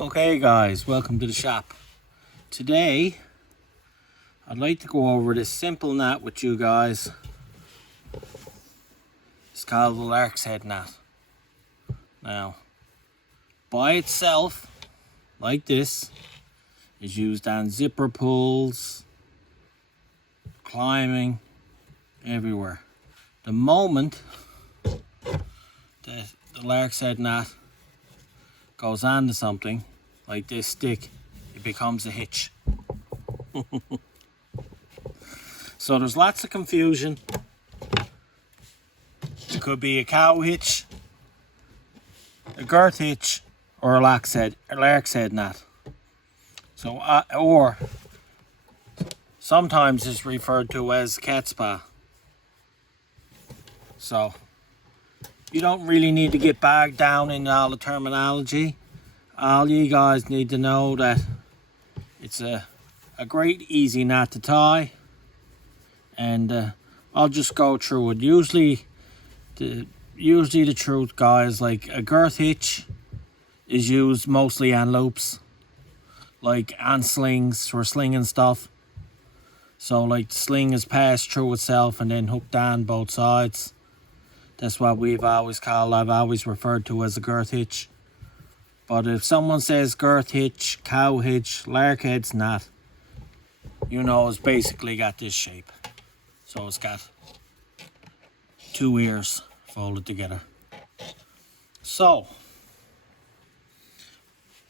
Okay guys, welcome to the shop. Today I'd like to go over this simple knot with you guys. It's called the Larkshead knot. Now, by itself, like this, is used on zipper pulls, climbing, everywhere. The moment that the Larkshead knot goes onto something like this stick, it becomes a hitch. So there's lots of confusion. It could be a cow hitch, a girth hitch, or a Larkshead knot. So, or sometimes it's referred to as cat's paw. So you don't really need to get bogged down in all the terminology. All you guys need to know that it's a great easy knot to tie, and I'll just go through it. Usually the truth, guys, like a girth hitch is used mostly on loops, like on slings for slinging stuff. So like the sling is passed through itself and then hooked on both sides. That's what I've always referred to as a girth hitch. But if someone says girth hitch, cow hitch, Larkshead's knot, you know it's basically got this shape. So it's got two ears folded together. So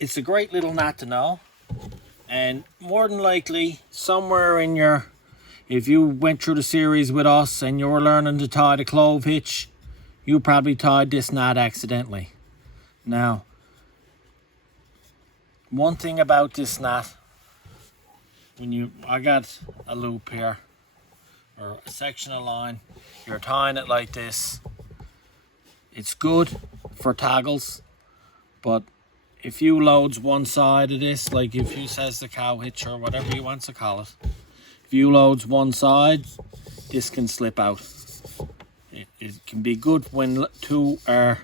it's a great little knot to know. And more than likely, somewhere in if you went through the series with us and you were learning to tie the clove hitch, you probably tied this knot accidentally. Now, one thing about this knot, I got a loop here, or a section of line, you're tying it like this. It's good for toggles, but if you loads one side of this, like if you says the cow hitch or whatever you want to call it, if you loads one side, this can slip out. It can be good when two are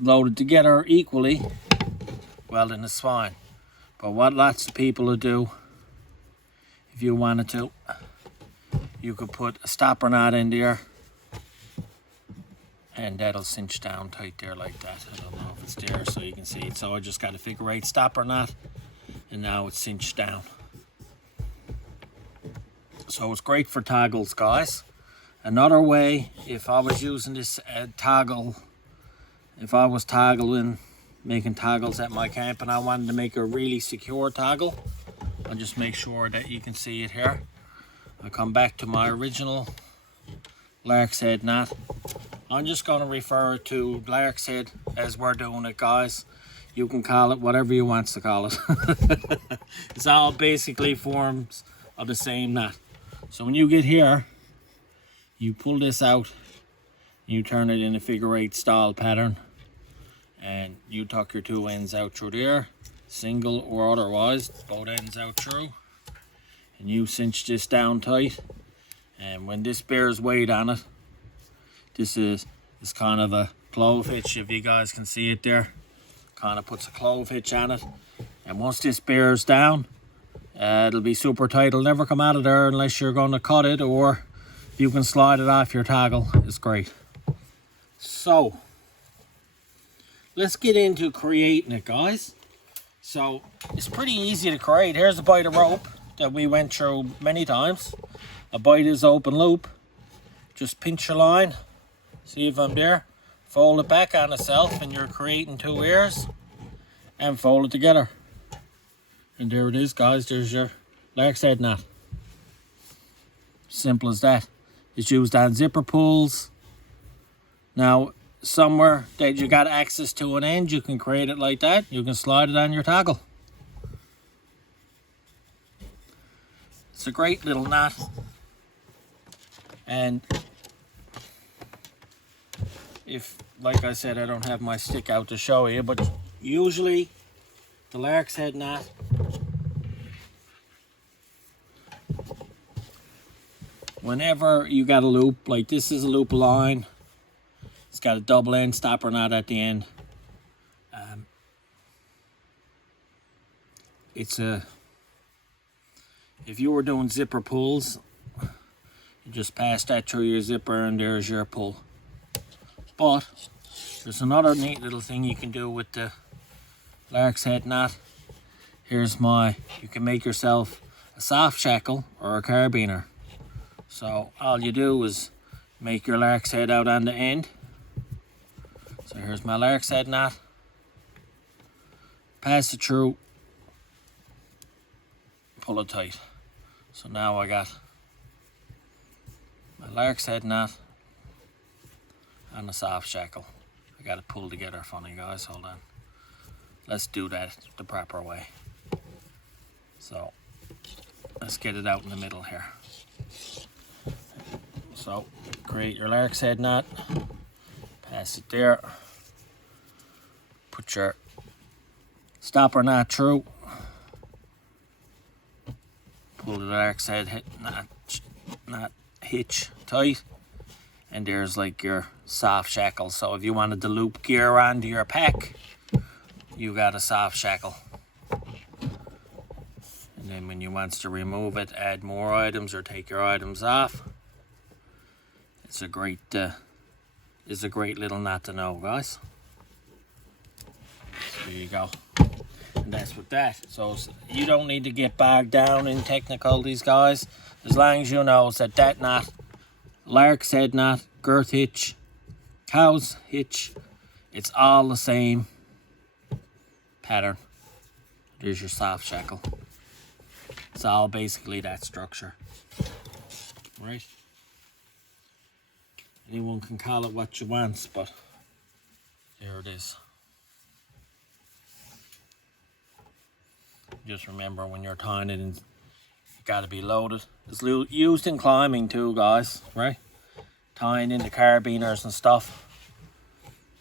loaded together equally, well then it's fine. But what lots of people will do, if you wanted to, you could put a stopper knot in there and that'll cinch down tight there like that. I don't know if it's there so you can see it. So I just got a figure 8 stopper knot and now it's cinched down. So it's great for toggles, guys. Another way, if I was using this toggle, if I was making toggles at my camp and I wanted to make a really secure toggle, I'll just make sure that you can see it here. I'll come back to my original Larkshead knot. I'm just going to refer to Larkshead as we're doing it, guys. You can call it whatever you want to call it. It's all basically forms of the same knot. So when you get here, you pull this out, you turn it in a figure 8 style pattern, and you tuck your two ends out through there, single or otherwise, both ends out through, and you cinch this down tight. And when this bears weight on it, this is kind of a clove hitch, if you guys can see it there. Kind of puts a clove hitch on it, and once this bears down, it'll be super tight. It'll never come out of there unless you're going to cut it, or you can slide it off your toggle. It's great. So let's get into creating it, guys. So it's pretty easy to create. Here's a bite of rope that we went through many times. A bite is open loop. Just pinch your line, see if I'm there, fold it back on itself, and you're creating two ears, and fold it together. And there it is, guys. There's your Larkshead knot. Simple as that. It's used on zipper pulls. Now, somewhere that you got access to an end, you can create it like that. You can slide it on your toggle. It's a great little knot. And if, like I said, I don't have my stick out to show you, but usually the Larkshead knot, whenever you got a loop, like this is a loop line, it's got a double end stopper knot at the end. it's a, if you were doing zipper pulls, you just pass that through your zipper and there's your pull. But there's another neat little thing you can do with the Larkshead knot. Here's my, you can make yourself a soft shackle or a carabiner. So all you do is make your Larkshead out on the end. So here's my Larkshead knot. Pass it through, pull it tight. So now I got my Larkshead knot and a soft shackle. I got it pulled together funny, guys, hold on. Let's do that the proper way. So let's get it out in the middle here. So create your Larkshead knot, pass it there, put your stopper knot through, pull the Larkshead knot hitch tight, and there's like your soft shackle. So if you wanted to loop gear onto your pack, you got a soft shackle. And then when you want to remove it, add more items or take your items off, it's a great little knot to know, guys. So there you go. And that's with that. So you don't need to get bogged down in technicalities, guys. As long as you know that that knot, Larkshead knot, girth hitch, cow's hitch, it's all the same pattern. There's your soft shackle. It's all basically that structure, right? Anyone can call it what you want, but there it is. Just remember when you're tying it, you got to be loaded. It's used in climbing too, guys, right? Tying into carabiners and stuff.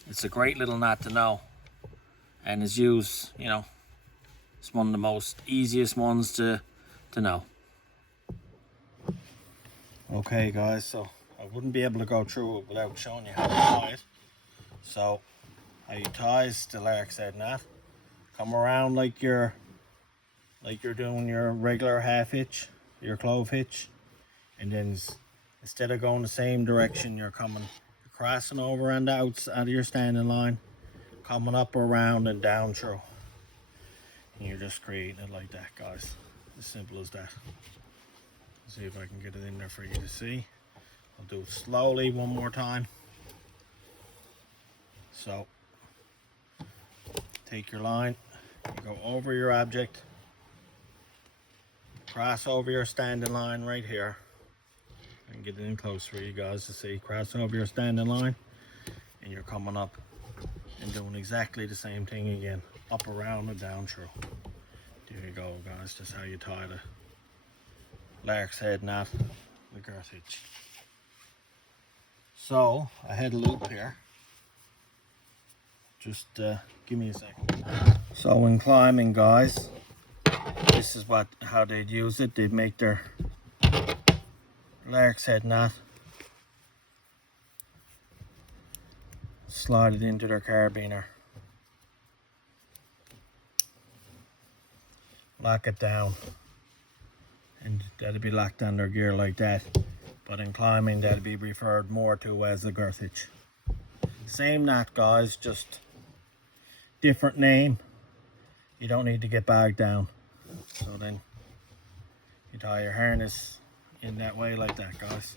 It's a great little knot to know, and it's used, you know, it's one of the most easiest ones to know. Okay, guys, so I wouldn't be able to go through it without showing you how to tie it. So how you tie is the Larkshead knot. Come around like you're doing your regular half hitch, your clove hitch, and then instead of going the same direction, you're crossing over on the outside of your standing line, coming up around and down through, and you're just creating it like that, guys. As simple as that. Let's see if I can get it in there for you to see. I'll do it slowly one more time. So take your line, you go over your object, cross over your standing line right here. I can get it in close for you guys to see. Cross over your standing line, and you're coming up and doing exactly the same thing again, up, around, and down through. There you go, guys. That's how you tie the Larkshead knot, the girth hitch. So I had a loop here. Just give me a second. So in climbing, guys, this is how they'd use it. They'd make their Larkshead knot, slide it into their carabiner, lock it down, and that'll be locked on their gear like that. But in climbing, that'll be referred more to as the girth hitch. Same knot, guys, just different name. You don't need to get bogged down. So then you tie your harness in that way like that, guys,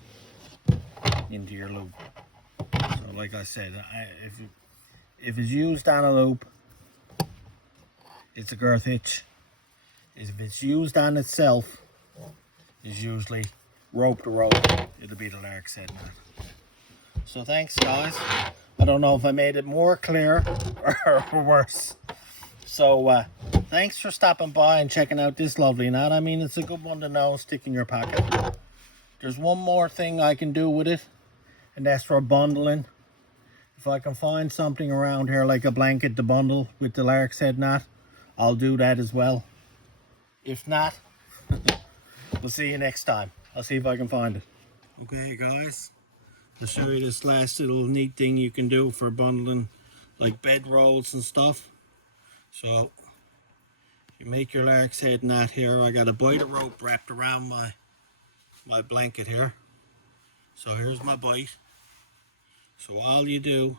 into your loop. So like I said, if it's used on a loop, it's a girth hitch. If it's used on itself, it's usually rope to rope. It'll be the Larkshead knot. So thanks, guys. I don't know if I made it more clear or worse. So thanks for stopping by and checking out this lovely knot. I mean, it's a good one to know, stick in your pocket. There's one more thing I can do with it, and that's for bundling. If I can find something around here like a blanket to bundle with the Larkshead knot, I'll do that as well. If not, we'll see you next time. I'll see if I can find it. Okay, guys, I'll show you this last little neat thing you can do for bundling like bed rolls and stuff. So You make your Larkshead knot here. I got a bite of rope wrapped around my blanket here. So here's my bite. So all you do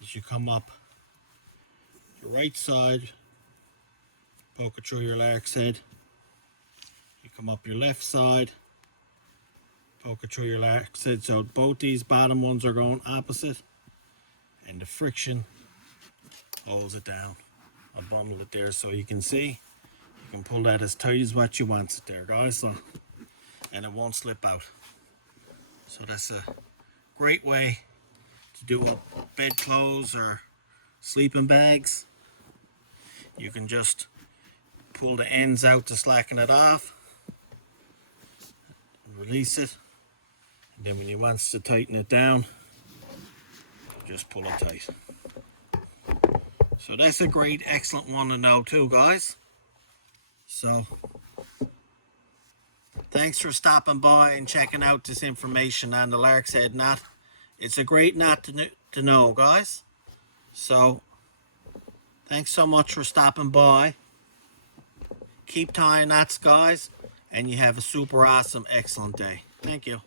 is you come up your right side, poke it through your Larkshead. You come up your left side, poke it through your Larkshead. So both these bottom ones are going opposite, and the friction holds it down. I bundled it there so you can see. You can pull that as tight as what you want it there, guys, so, and it won't slip out. So that's a great way to do bedclothes or sleeping bags. You can just pull the ends out to slacken it off, release it, and then when you want to tighten it down, just pull it tight. So that's a great, excellent one to know too, guys. So thanks for stopping by and checking out this information on the Larkshead knot. It's a great knot to know, guys. So thanks so much for stopping by. Keep tying knots, guys, and you have a super awesome, excellent day. Thank you.